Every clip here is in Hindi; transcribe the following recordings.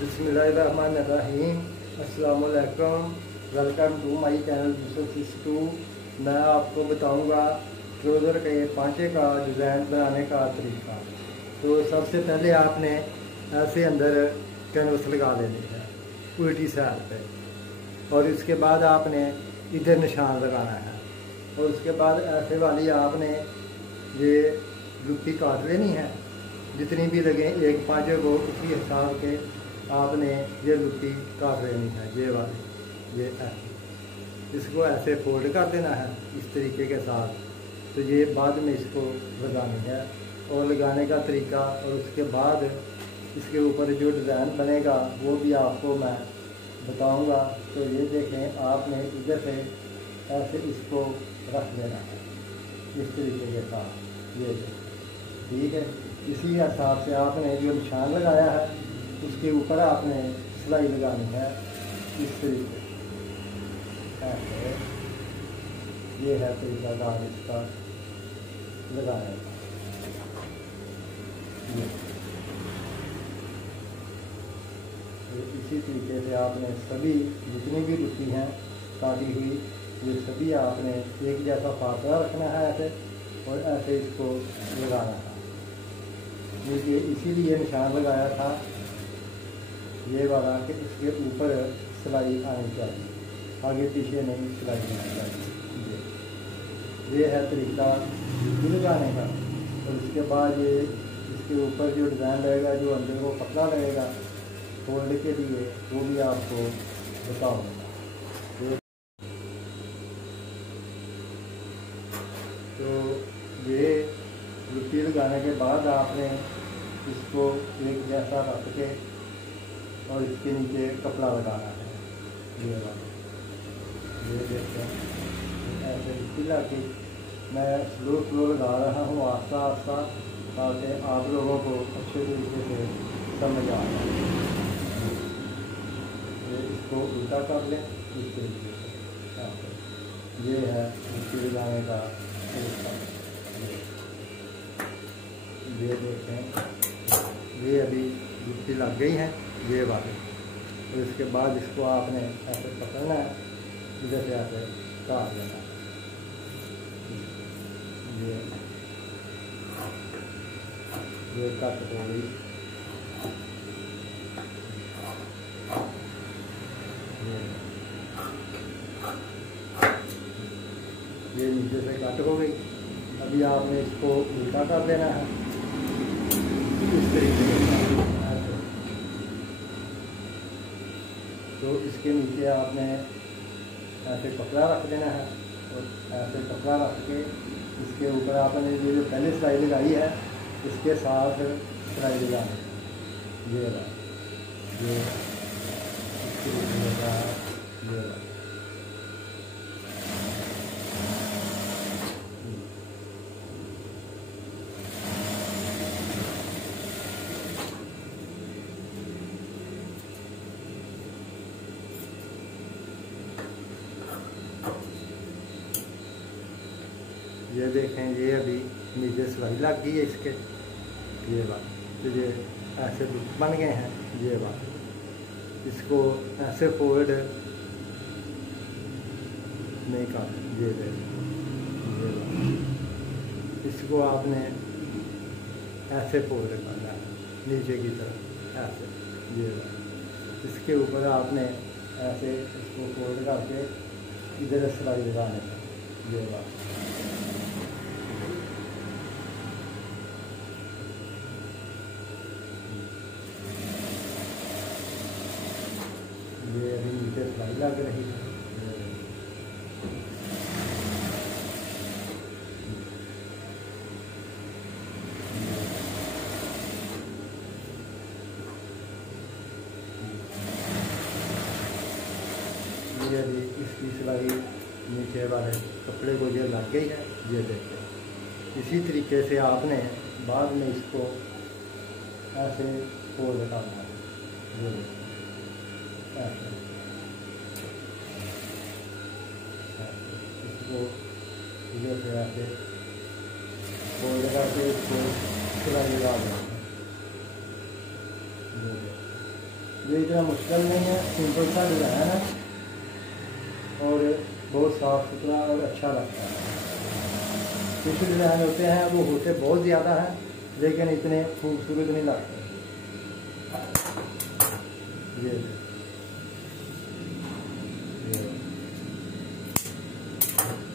बिस्मिल्लाहिर्रहमानिर्रहीम। अस्सलाम वालेकुम। Welcome to my channel Yusuf 62। मैं आपको बताऊंगा ट्राउज़र के पांचे का डिज़ाइन बनाने का तरीका। तो सबसे पहले आपने ऐसे अंदर कैनवस लगा लेनी है उल्टी साइड पे, और इसके बाद आपने इधर निशान लगाना है, और उसके बाद ऐसे वाली आपने ये जुत्ती काट लेनी है। जितनी भी लगे एक पांचे को उसी हिसाब के आपने ये जुत्ती काट लेनी है। ये वाली ये ऐसे इसको ऐसे फोल्ड कर देना है इस तरीके के साथ। तो ये बाद में इसको लगानी है, और लगाने का तरीका और उसके बाद इसके ऊपर जो डिज़ाइन बनेगा वो भी आपको मैं बताऊंगा। तो ये देखें, आपने इधर से ऐसे इसको रख देना है इस तरीके के साथ। ये ठीक है। इसी हिसाब से आपने जो निशान लगाया है उसके ऊपर आपने सिलाई लगानी है इस तरीके ऐसे। ये है तरीका कार इसका लगाने का। इसी तरीके से आपने सभी जितनी भी जुत्ती हैं काटी हुई, ये सभी आपने एक जैसा फासला रखना है ऐसे, और ऐसे इसको लगाना है। ये इसीलिए निशान लगाया था ये वाला कि इसके ऊपर सिलाई आनी चाहिए, आगे पीछे नहीं सिलाई आनी चाहिए। ये है तरीका लगाने का। और उसके बाद ये इसके ऊपर जो डिज़ाइन लगेगा, जो अंदर वो पतला लगेगा फोल्ड के लिए, वो भी आपको बताऊँगा। तो ये जुत्ती लगाने के बाद आपने इसको एक जैसा रख के और इसके नीचे कपड़ा लगाना है। ये वाला ये देखते हैं ऐसे जुत्ती लगा। मैं स्लो लगा रहा हूँ, आस्ता आस्ता, ताकि आप लोगों को अच्छे तरीके से समझ आ जाए। ये इसको उल्टा कर लें इस तरीके से। ये है जुत्ती लगाने का तरीका। ये देखें, ये अभी जुत्ती लग गई है ये वाली। और इसके बाद इसको आपने ऐसे पकड़ना है, इधर से ऐसे काट लेना है। ये कट हो गई। ये नीचे से कट हो गई। अभी आपने इसको उल्टा कर देना है इस तरीके से। तो इसके नीचे आपने ऐसे कपड़ा रख देना है, और ऐसे कपड़ा रख के इसके ऊपर आपने ये जो पहले सिलाई लगाई है इसके साथ सिलाई लगानी है। ये इसके ये ये देखें, ये अभी नीचे सिलाई लग गई है इसके। ये बात तो ये ऐसे बन गए हैं। ये बात इसको ऐसे फोल्ड नहीं कर, ये इसको आपने ऐसे फोल्ड करना है नीचे की तरफ ऐसे। ये इसके ऊपर आपने ऐसे इसको फोल्ड करके इधर सिलाई लगाने का। ये बात ये अभी नीचे सिलाई लग रही है। ये अभी इसकी सिलाई नीचे वाले कपड़े को ये लग गई है। ये देखिए, इसी तरीके से आपने बाद में इसको ऐसे फोल्ड करना है। ये ऐसे इसको इधर से ऐसे फोल्ड करके इसको सिलाई लगा देना है। ये इतना मुश्किल नहीं है, सिंपल सा डिज़ाइन है और बहुत साफ़ सुथरा और अच्छा लगता है। कुछ डिज़ाइन होते हैं वो होते बहुत ज़्यादा हैं लेकिन इतने खूबसूरत नहीं लगते।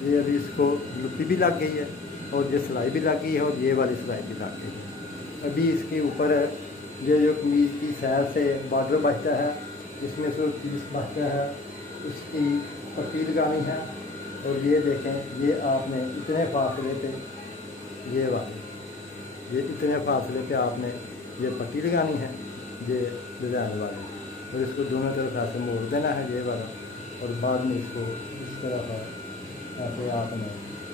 ये अभी इसको लुपी भी लग गई है और ये सिलाई भी लग गई है और ये वाली सिलाई भी लग गई है। अभी इसके ऊपर ये जो कमीज़ की साइड से बॉर्डर बचता है, इसमें से पीस बचता है, उसकी पट्टी लगानी है। और ये देखें, ये आपने इतने फासले पे ये वाली, ये इतने फासले पे आपने ये पट्टी लगानी है, ये डिज़ाइन वाली, और इसको दोनों तरफ ऐसे मोड़ देना है ये वाला, और बाद में इसको इस तरह ऐसे आपने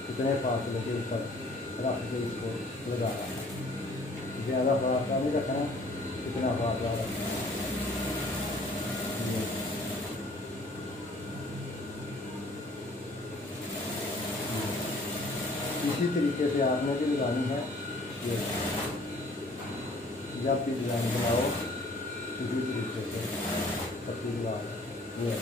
इतने फासले के ऊपर रख के इसको लगाना है। ज़्यादा फासला नहीं रखना, इतना फासला रखना है। इसी तरीके से आपने भी लगानी है। ये जब भी डिज़ाइन बनाओ इसी तरीके से पट्टी लगा ये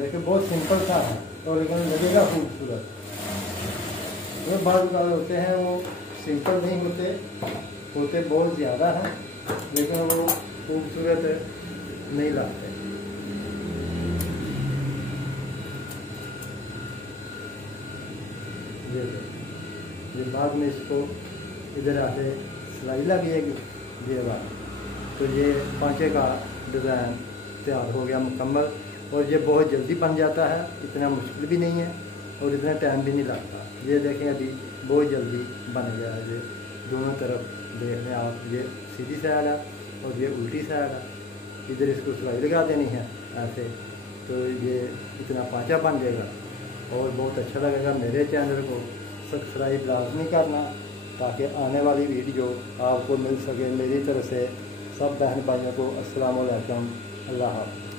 देखिए बहुत सिंपल सा है और लेकिन लगेगा खूबसूरत। वो बाद होते हैं वो सिंपल नहीं होते, होते बहुत ज़्यादा हैं लेकिन वो खूबसूरत नहीं लगते। ये बाद में इसको इधर आके सिलाई लगेगी ये बात, तो ये पांचे का डिज़ाइन तैयार हो गया मुकम्मल। और ये बहुत जल्दी बन जाता है, इतना मुश्किल भी नहीं है और इतना टाइम भी नहीं लगता। ये देखें अभी बहुत जल्दी बन गया है। ये दोनों तरफ देख लें आप, ये सीधी साइड है और ये उल्टी साइड है। इधर इसको सिलाई लगा देनी है ऐसे, तो ये इतना पांचा बन जाएगा और बहुत अच्छा लगेगा। मेरे चैनल को सब्सक्राइब लाजमी करना ताकि आने वाली वीडियो आपको मिल सके। मेरी तरफ से सब बहन भाइयों को अस्सलाम वालेकुम, अल्लाह हाफ़िज़।